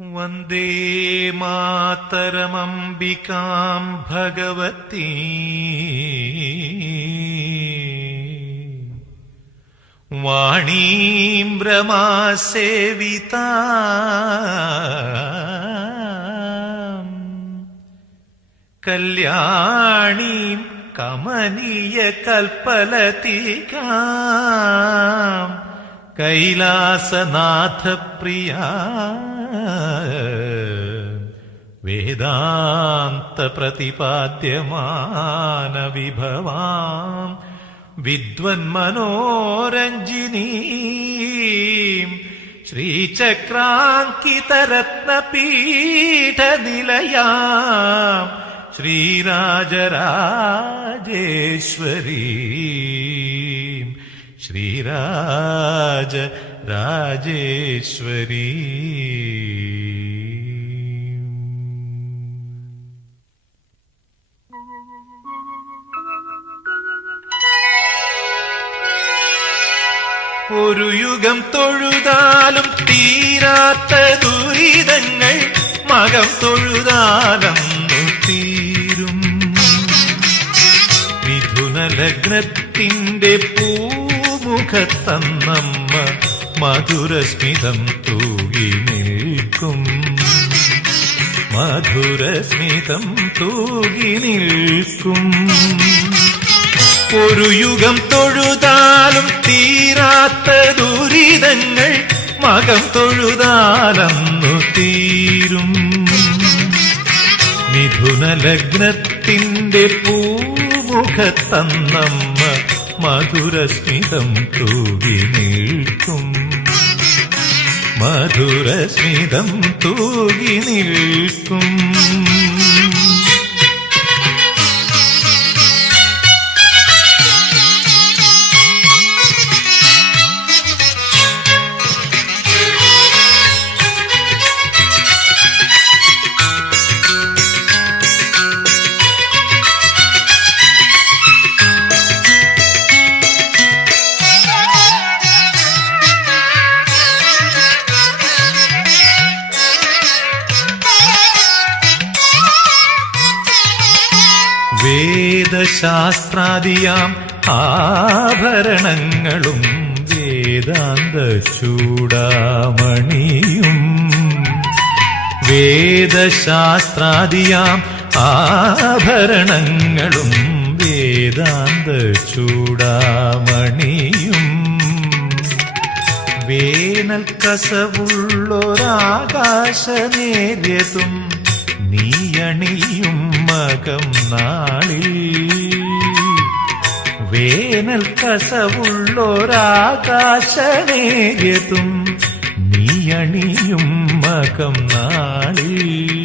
वन्दे मातरमम्बिकाम् भगवती। वाणीं रमा सेविता कल्याणीं कमनीयकल्पलतीका। कैलासनाथप्रिया। वेदान्तप्रतिपाद्यमानविभवाम् विद्वन्मनोरञ्जिनी श्रीचक्राङ्कितरत्नपीठ श्रीराजराजेश्वरी श्रीराज राजेश्वरी ഒരു യുഗം തൊഴുതാലും തീരാത്ത ദുരിതങ്ങൾ മകം തൊഴുതാലും തീരും. മിഥുന ലഗ്നത്തിന്റെ പൂമുഖത്തന്നമ്മ മധുരസ്മിതം തൂകി നിൽക്കും. മധുരസ്മിതം തൂകി നിൽക്കും. ഒരു യുഗം തീരാത്ത ദുരിതങ്ങൾ മകം തൊഴുതാലന്നു തീരും മിഥുന ലഗ്നത്തിന്റെ പൂമുഖത്തന്നമ്മ മധുരസ്മിതം തൂകി നിൽക്കും. മധുരസ്മിതം തൂകി നിൽക്കും. വേദശാസ്ത്രാദിയാം ആഭരണങ്ങളും വേദാന്ത ചൂടാമണിയും വേദശാസ്ത്രാദിയാം ആഭരണങ്ങളും വേദാന്ത ചൂടാമണിയും വേനൽ കസവുള്ളൊരാകാശനേര്യതും നീയണിയും മകം നാളിൽ. വേനൽ കസവുള്ളൊരാകാശനേര്യതും നീയണിയും മകം നാളിൽ.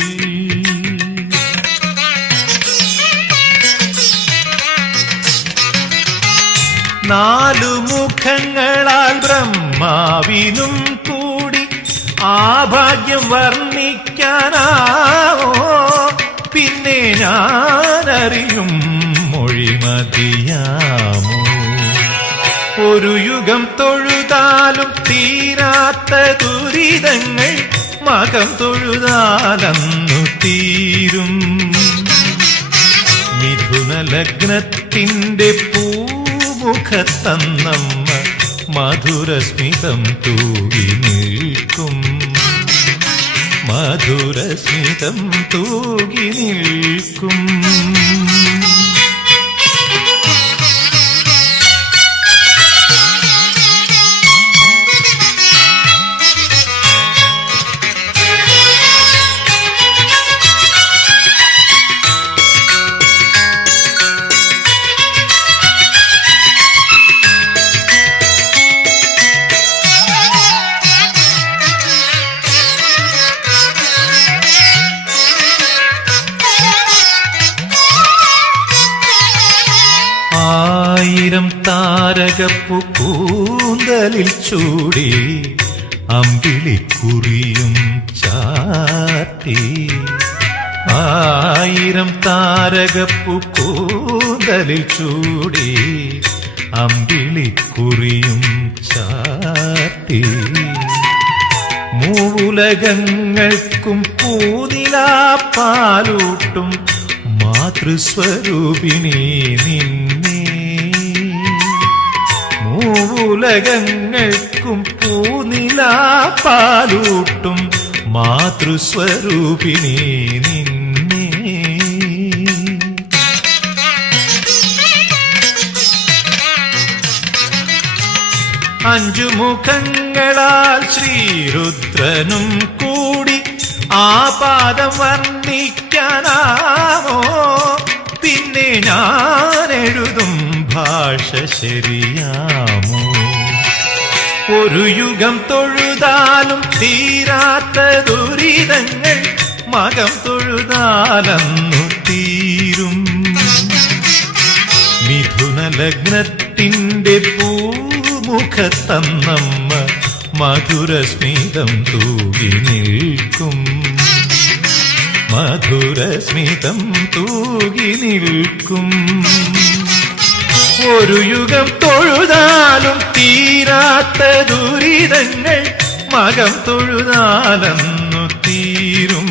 നാലു മുഖങ്ങളാൽ ബ്രഹ്മാവിനും കൂടി ആ ഭാഗ്യം വർണിക്കാനാവോ? പിന്നെ മൊഴി മതിയാമോ? ഒരു യുഗം തൊഴുതാലും തീരാത്ത ദുരിതങ്ങൾ മകം തൊഴുതാലന്നു തീരും. മിഥുന ലഗ്നത്തിന്റെ പൂമുഖത്തന്നമ്മ മധുരസ്മിതം തൂകി നിൽക്കും മധുരസ്മിതം തൂകി നിൽക്കും ആയിരം താരകപ്പു കൂന്തലിൽ ചൂടി അമ്പിളിക്കുറിയും ചാത്തി ആയിരം താരകപ്പു കൂന്തലിൽ ചൂടി അമ്പിളിക്കുറിയും ചാത്തി മൂവുലകങ്ങൾക്കും പാലൂട്ടും മാതൃസ്വരൂപിണി നിന്നെ പൂനില പൂനിലാപ്പാലൂട്ടും മാതൃസ്വരൂപിണി അഞ്ചു മുഖങ്ങളാൽ ശ്രീരുദ്രനും കൂടി ആ പാദം വർണിക്കാനാമോ പിന്നെ ഞാൻ എഴുതും ഭാഷ ശരിയാമോ ഒരു യുഗം തൊഴുതാലും തീരാത്ത ദുരിതങ്ങൾ മകം തൊഴുതാലെന്നു തീരും. മിഥുന ലഗ്നത്തിന്റെ പൂമുഖത്തന്നമ്മ മധുരസ്മിതം തൂകി നിൽക്കും. മധുരസ്മിതം തൂകി നിൽക്കും. ഒരു യുഗം തൊഴുതാലും തീരാത്ത ദുരിതങ്ങൾ മകം തൊഴുതാലെന്നു തീരും.